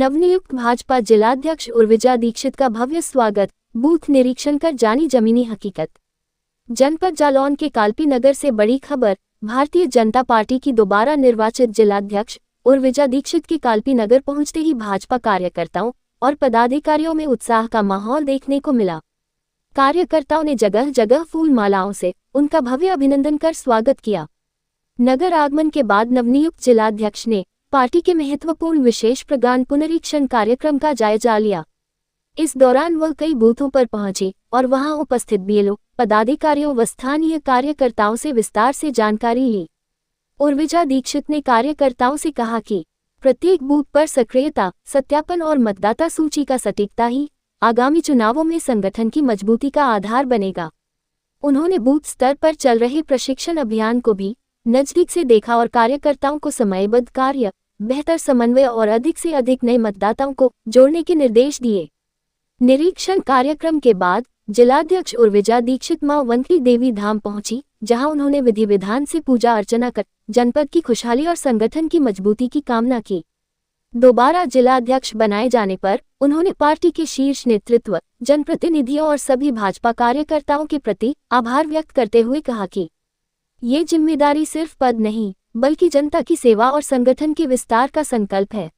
नवनियुक्त भाजपा जिलाध्यक्ष उर्विजा दीक्षित का भव्य स्वागत, बूथ निरीक्षण कर जानी जमीनी हकीकत। जनपद जालौन के कालपी नगर से बड़ी खबर। भारतीय जनता पार्टी की दोबारा निर्वाचित जिलाध्यक्ष उर्विजा दीक्षित के कालपी नगर पहुंचते ही भाजपा कार्यकर्ताओं और पदाधिकारियों में उत्साह का माहौल देखने को मिला। कार्यकर्ताओं ने जगह जगह फूल मालाओं से उनका भव्य अभिनंदन कर स्वागत किया। नगर आगमन के बाद नवनियुक्त जिलाध्यक्ष ने पार्टी के महत्वपूर्ण विशेष प्रगान पुनरीक्षण कार्यक्रम का जायजा लिया। इस दौरान वह कई बूथों पर पहुंची और वहां उपस्थित बीएलओ, पदाधिकारियों व स्थानीय कार्यकर्ताओं से विस्तार से जानकारी ली। उर्विजा दीक्षित ने कार्यकर्ताओं से कहा कि प्रत्येक बूथ पर सक्रियता, सत्यापन और मतदाता सूची का सटीकता ही आगामी चुनावों में संगठन की मजबूती का आधार बनेगा। उन्होंने बूथ स्तर पर चल रहे प्रशिक्षण अभियान को भी नजदीक से देखा और कार्यकर्ताओं को समयबद्ध कार्य, बेहतर समन्वय और अधिक से अधिक नए मतदाताओं को जोड़ने के निर्देश दिए। निरीक्षण कार्यक्रम के बाद जिलाध्यक्ष उर्विजा दीक्षित मां वंथली देवी धाम पहुंची, जहां उन्होंने विधि विधान से पूजा अर्चना कर जनपद की खुशहाली और संगठन की मजबूती की कामना की। दोबारा जिलाध्यक्ष बनाए जाने पर उन्होंने पार्टी के शीर्ष नेतृत्व, जनप्रतिनिधियों और सभी भाजपा कार्यकर्ताओं के प्रति आभार व्यक्त करते हुए कहा कि ये जिम्मेदारी सिर्फ पद नहीं बल्कि जनता की सेवा और संगठन के विस्तार का संकल्प है।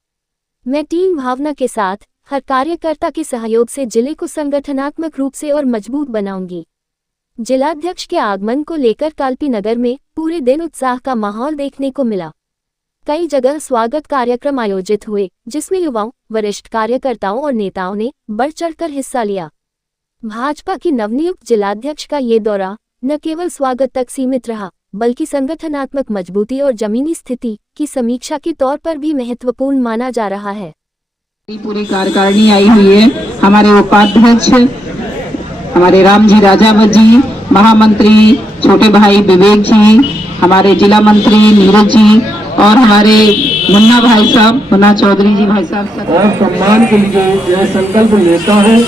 मैं टीम भावना के साथ हर कार्यकर्ता के सहयोग से जिले को संगठनात्मक रूप से और मजबूत बनाऊंगी। जिलाध्यक्ष के आगमन को लेकर कालपी नगर में पूरे दिन उत्साह का माहौल देखने को मिला। कई जगह स्वागत कार्यक्रम आयोजित हुए, जिसमें युवाओं, वरिष्ठ कार्यकर्ताओं और नेताओं ने बढ़ चढ़कर हिस्सा लिया। भाजपा की नवनियुक्त जिलाध्यक्ष का ये दौरा न केवल स्वागत तक सीमित रहा बल्कि संगठनात्मक मजबूती और जमीनी स्थिति की समीक्षा के तौर पर भी महत्वपूर्ण माना जा रहा है। पूरी कार्यकारिणी आई हुई है। हमारे उपाध्यक्ष हमारे रामजी राजावत जी, महामंत्री छोटे भाई विवेक जी, हमारे जिला मंत्री नीरज जी और हमारे मुन्ना भाई साहब, मुन्ना चौधरी जी भाई साहब, और सम्मान के लिए यह संकल्प लेता है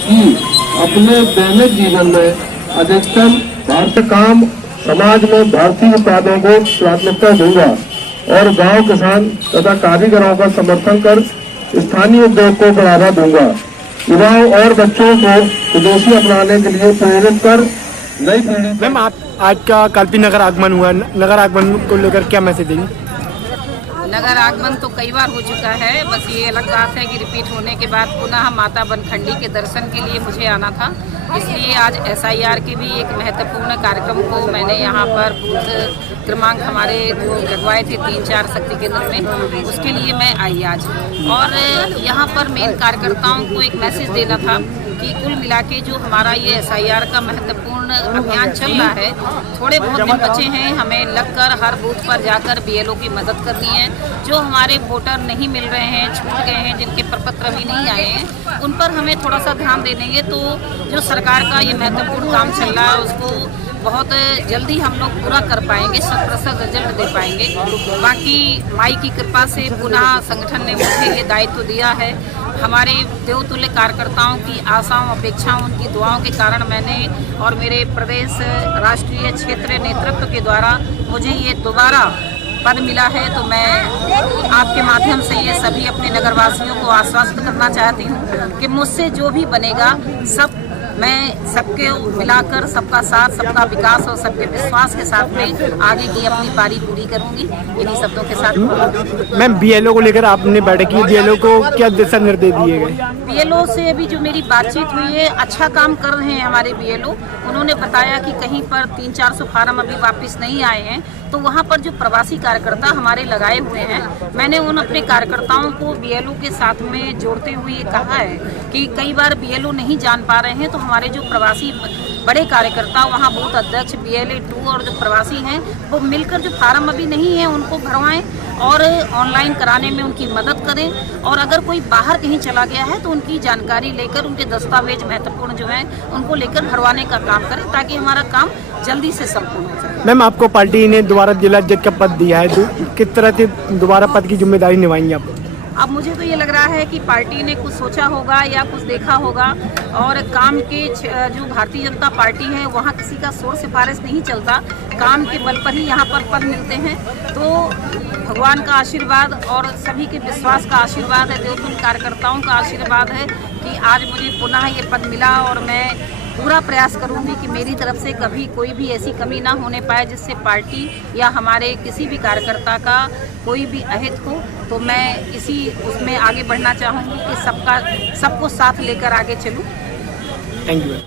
कि अपने दैनिक जीवन में अधिकतम भारतीय काम समाज में भारतीय उत्पादों को प्राथमिकता दूंगा और गांव किसान तथा कारीगरों का समर्थन कर स्थानीय उद्योग को बढ़ावा दूंगा। युवाओं और बच्चों को विदेशी अपनाने के लिए प्रेरित कर नई पीढ़ी। मैम, आप आज का कालपी नगर आगमन हुआ, नगर आगमन को लेकर क्या मैसेज देंगे? नगर आगमन तो कई बार हो चुका है, बस ये अलग बात है कि रिपीट होने के बाद पुनः माता बनखंडी के दर्शन के लिए मुझे आना था। इसलिए आज SIR के भी एक महत्वपूर्ण कार्यक्रम को मैंने यहाँ पर बूथ क्रमांक हमारे जो लगवाए थे 3-4 शक्ति केंद्र में, उसके लिए मैं आई आज। और यहाँ पर मेन कार्यकर्ताओं को एक मैसेज देना था कि कुल मिला के जो हमारा ये SIR का महत्वपूर्ण अभियान चल रहा है, थोड़े बहुत दिन बचे हैं, हमें लगकर हर बूथ पर जाकर BLO की मदद करनी है। जो हमारे वोटर नहीं मिल रहे हैं, छूट गए हैं, जिनके प्रपत्र अभी नहीं आए हैं, उन पर हमें थोड़ा सा ध्यान दे देंगे तो जो सरकार का ये महत्वपूर्ण काम चल रहा है उसको बहुत जल्दी हम लोग पूरा कर पाएंगे, 100% रिजल्ट दे पाएंगे। बाकी माई की कृपा से पुनः संगठन ने मुझे ये दायित्व दिया है। हमारे देवतुल्य कार्यकर्ताओं की आशाओं, अपेक्षाओं, उनकी दुआओं के कारण मैंने और मेरे प्रदेश राष्ट्रीय क्षेत्रीय नेतृत्व के द्वारा मुझे ये दोबारा पद मिला है। तो मैं आपके माध्यम से ये सभी अपने नगरवासियों को आश्वस्त करना चाहती हूँ कि मुझसे जो भी बनेगा सब मैं सबके मिलाकर, सबका साथ, सबका विकास और सबके विश्वास के साथ में आगे की अपनी पारी पूरी करूंगी। इन्हीं शब्दों के साथ मैम, BLO को लेकर आपने बैठक की, BLO को क्या दिशा निर्देश दिए गए? BLO से अभी जो मेरी बातचीत हुई है, अच्छा काम कर रहे हैं हमारे BLO। उन्होंने बताया कि कहीं पर 300-400 फार्म अभी वापस नहीं आए हैं, तो वहाँ पर जो प्रवासी कार्यकर्ता हमारे लगाए हुए हैं, मैंने उन अपने कार्यकर्ताओं को BLO के साथ में जोड़ते हुए कहा है कि कई बार BLO नहीं जान पा रहे हैं, तो हमारे जो प्रवासी बड़े कार्यकर्ता वहाँ बूथ अध्यक्ष, BLA2 और जो प्रवासी हैं वो मिलकर जो फार्म अभी नहीं है उनको भरवाएं और ऑनलाइन कराने में उनकी मदद करें। और अगर कोई बाहर कहीं चला गया है तो उनकी जानकारी लेकर उनके दस्तावेज महत्वपूर्ण जो हैं उनको लेकर भरवाने का काम करें, ताकि हमारा काम जल्दी से संपूर्ण हो जाए। मैम, आपको पार्टी ने दोबारा जिलाध्यक्ष का पद दिया है, किस तरह से दोबारा पद की जिम्मेदारी निभाएंगे आप? अब मुझे तो ये लग रहा है कि पार्टी ने कुछ सोचा होगा या कुछ देखा होगा, और काम के जो भारतीय जनता पार्टी है वहाँ किसी का शोर सिफारिश नहीं चलता, काम के बल पर ही यहाँ पर पद मिलते हैं। तो भगवान का आशीर्वाद और सभी के विश्वास का आशीर्वाद है, देवतुल्य कार्यकर्ताओं का आशीर्वाद है कि आज मुझे पुनः ये पद मिला, और मैं पूरा प्रयास करूंगी कि मेरी तरफ से कभी कोई भी ऐसी कमी ना होने पाए जिससे पार्टी या हमारे किसी भी कार्यकर्ता का कोई भी अहित हो। तो मैं इसी उसमें आगे बढ़ना चाहूँगी कि सबको साथ लेकर आगे चलूँ। Thank you.